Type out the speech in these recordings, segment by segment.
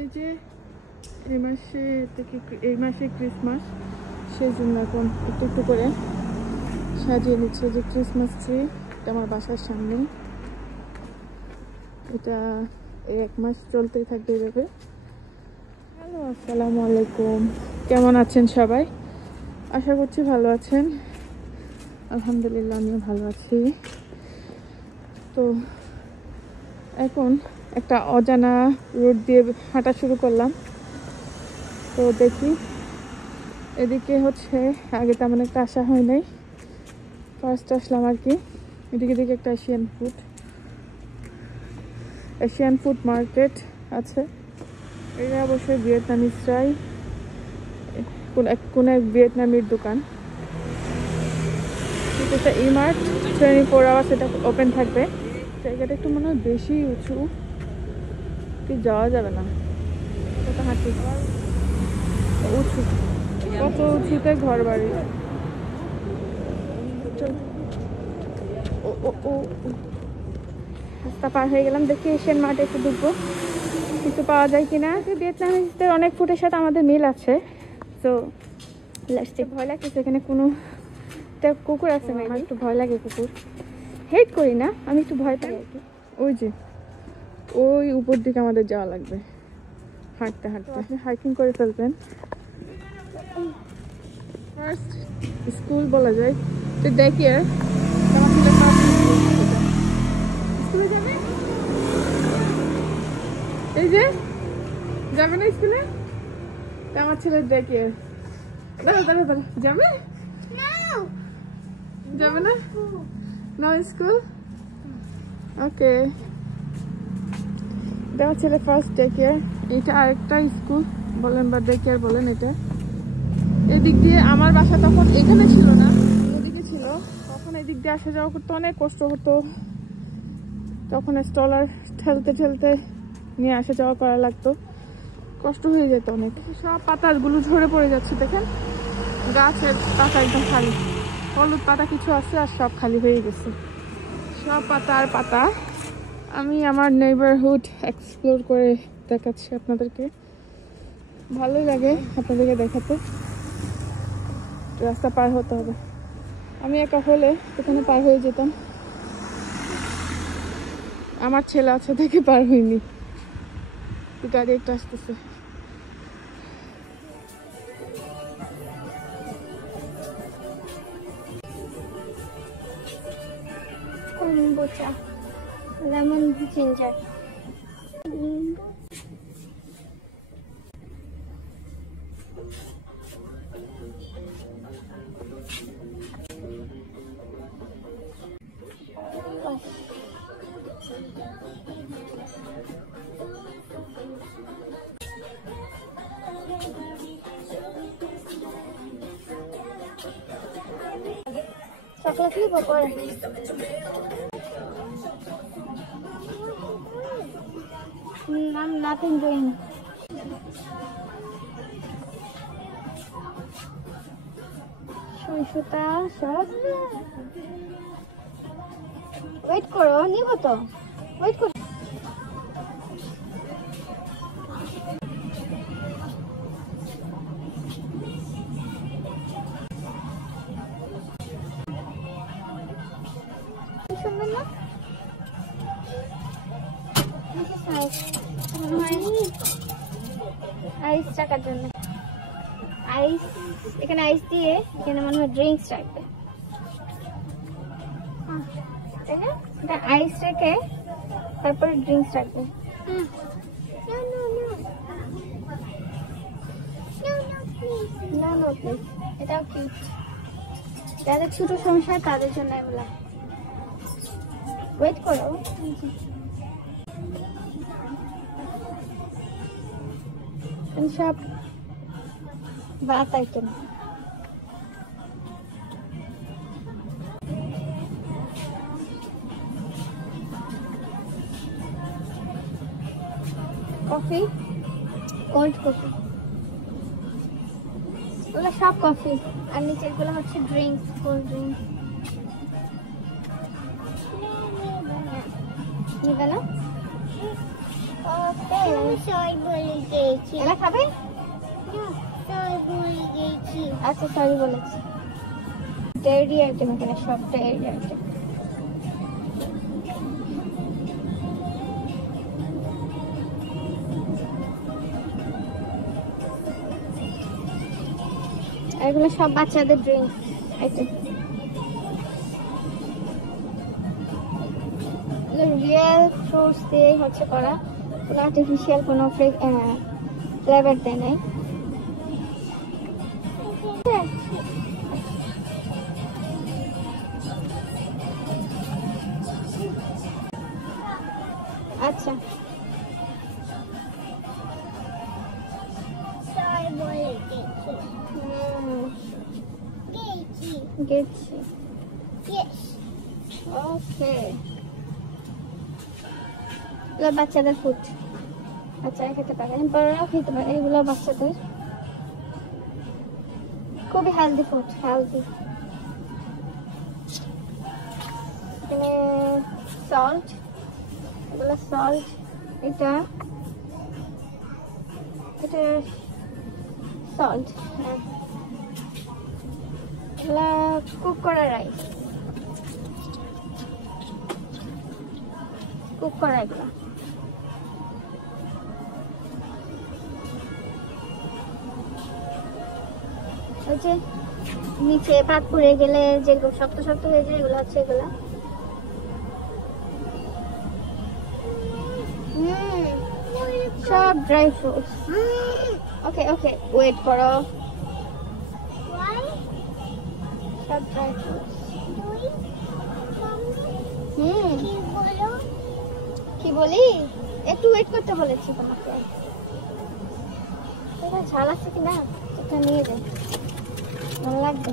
এই যে এই মাসে ক্রিসমাস, সেই জন্য এখন একটু একটু করে সাজিয়ে নিচ্ছে। যে ক্রিসমাস ট্রি, এটা আমার বাসার সামনে, এটা এই 1 মাস চলতেই থাকবে এভাবে। হ্যালো, আসসালামু আলাইকুম, কেমন আছেন সবাই? আশা করছি ভালো আছেন। আলহামদুলিল্লাহ, আমিও ভালো আছি। তো এখন একটা অজানা রোড দিয়ে হাঁটা শুরু করলাম। তো দেখি, এদিকে হচ্ছে আগে তেমন একটা আসা হয় নাই, ফার্স্ট আসলাম আর কি। এদিকে দিকে একটা এশিয়ান ফুড মার্কেট আছে। এটা অবশ্যই ভিয়েতনামিজরাই, কোন এক ভিয়েতনামির দোকান। এটা ইমার্ট 24 আওয়ার্স এটা ওপেন থাকবে। জায়গাটা একটু মনে হয় বেশি উঁচু, কি যাওয়া যাবে না, কত হাঁটি উঁচু, কত উঁচুতে ঘর বাড়ি। রাস্তা পার হয়ে গেলাম, দেখি এশিয়ান মার্টে একটু ঢুকবো, কিছু পাওয়া যায় কিনা। ভিয়েতনামিজদের অনেক ফুডের সাথে আমাদের মিল আছে। তো ভয় লাগতেছে, এখানে কোনো কুকুর আছে, আমার একটু ভয় লাগে। কুকুর হেট করি না, আমি একটু ভয় পাই আর কি। ওই যে ওই উপর দিকে আমাদের যাওয়া লাগবে হাঁটতে হাঁটতে, আপনি হাইকিং করে ফেলবেন। ফার্স্ট স্কুল বলা যায়, তো দেখি স্কুলে যাবে, এই যে যাবে না স্কুলে, আমার ছেলের দেখে যাবে, যাবে না, না স্কুল। ওকে, এটা ছেলে ফার্স্ট ডে কেয়ার। এটা আরেকটা স্কুল বলেন বা ডে কেয়ার বলেন। এটা এদিক দিয়ে আমার বাসা তখন এখানে ছিল না, ওদিকে ছিল। তখন এদিক দিয়ে আসা যাওয়া করতে অনেক কষ্ট হতো। তখন স্টলার ঠেলতে ঠেলতে নিয়ে আসা যাওয়া করা লাগতো, কষ্ট হয়ে যেত অনেক। সব পাতাগুলো ঝরে পড়ে যাচ্ছে, দেখেন গাছের পাতা একদম খালি, হলুদ পাতা কিছু আছে আর সব খালি হয়ে গেছে, সব পাতা আর পাতা। আমি আমার নেইবারহুড এক্সপ্লোর করে দেখাচ্ছি আপনাদেরকে, ভালোই লাগে আপনাদেরকে দেখাতে। রাস্তা পার হতে হবে, আমি একা হলে এখানে পার হয়ে যেতাম, আমার ছেলে আছে দেখে পার হইনি। গাড়ি একটা আসতেছে, কম্বোচা, লেমন জিঞ্জার। চকলেট নিবো পরে। I'm nothing doing. সুতা সব ওয়েট করো, নিব তো, ওয়েট করো। সুন্দর না আইস টাকার জন্য, আইস এখানে আইস দিয়ে এখানে মনে হয় ড্রিঙ্কস রাখবে, এটা আইস রেখে তারপরে ড্রিঙ্কস রাখবে। এটাও কিউট, যাদের ছোট সমস্যা তাদের জন্য এগুলা। ওয়েট করো, সব Baat item. Coffee, cold coffee, ওগুলো সব কফি, আর নিচের গুলো হচ্ছে ড্রিঙ্কস, কোল্ড ড্রিঙ্কস। নিবে না? এলা খাবে? আচ্ছা সরি বলেছি। ডেয়ারি আইটেম এখানে সব ডেয়ারি আইটেম। এগুলো সব বাচ্চাদের ড্রিঙ্কস আইটেম। রিয়েল ফ্রুটস দিয়ে হচ্ছে করা, কোনো আর্টিফিশিয়াল কোনো ফ্লেভার দেয় নাই। আচ্ছা গেছি। ওকে এগুলো বাচ্চাদের ফুড, বাচ্চারা খেতে পারে, বড়রাও খেতে পারে। এগুলো বাচ্চাদের খুবই হেলদি ফুড, হেলদি। এখানে সল্ট, এগুলো সল্ট, এটা সল্ট, হ্যাঁ। এগুলা কুক করা রাইস, কুক করা এগুলো। ওই যে নিচে ভাত পড়ে গেলে যেগুলো শক্ত শক্ত হয়ে যায়, এগুলো হচ্ছে এগুলা। সব ড্রাই ফ্রুটস। ওকে ওকে ওয়েট করো। সব ড্রাই ফ্রুটস। কি বলি? একটু ওয়েট করতে বলেছি তোমাকে। এটা ঝাল আছে কিনা এটা নিয়ে যাই, ভালো লাগবে।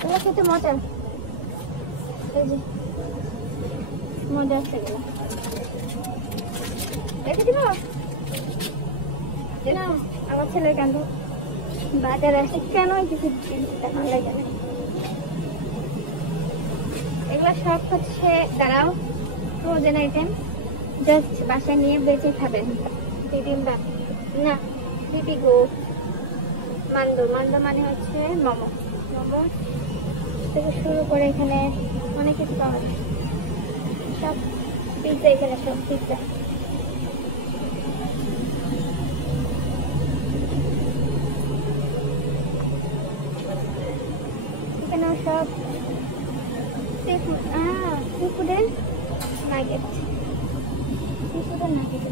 এগুলো খেতে মজা, এই যে মজা আছে এগুলো। রেখে দিব না, আমার ছেলের কান্দ বাজারে আসে কেন কিছু ভালো লাগে না। এগুলো সব হচ্ছে দাঁড়াও ফ্রোজেন আইটেম, জাস্ট বাসায় নিয়ে বেঁচে খাবেন। বিবিম্বাপ না, বিবিগো, মান্ডো, মান্ডো মানে হচ্ছে মোমো। মোমো থেকে শুরু করে এখানে অনেক কিছু পাওয়া যায়। সব পিৎজা, এখানে সব পিৎজা। এখানেও সব সিফুডের নাগেট, সিফুডের নাগেট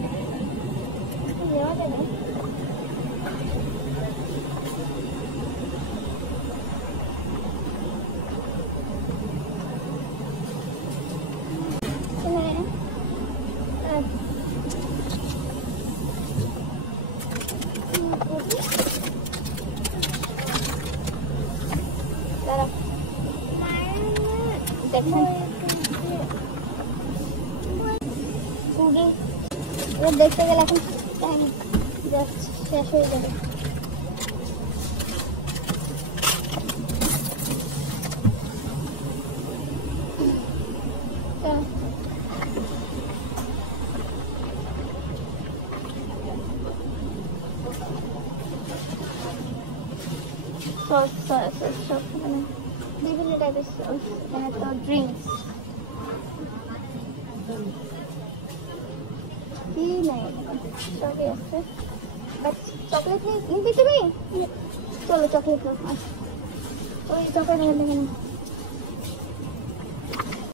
নেওয়া যাবে। দেখতে গেলে এখন টাইম জাস্ট শেষ হয়ে যাবে। সস সস সব মানে বিভিন্ন টাইপের সস, এখানে তো ড্রিঙ্কস কি নাই সবই আছে। চকলেট নিবি তুমি? চলো চকলেট ওই চকলেট দেখে না।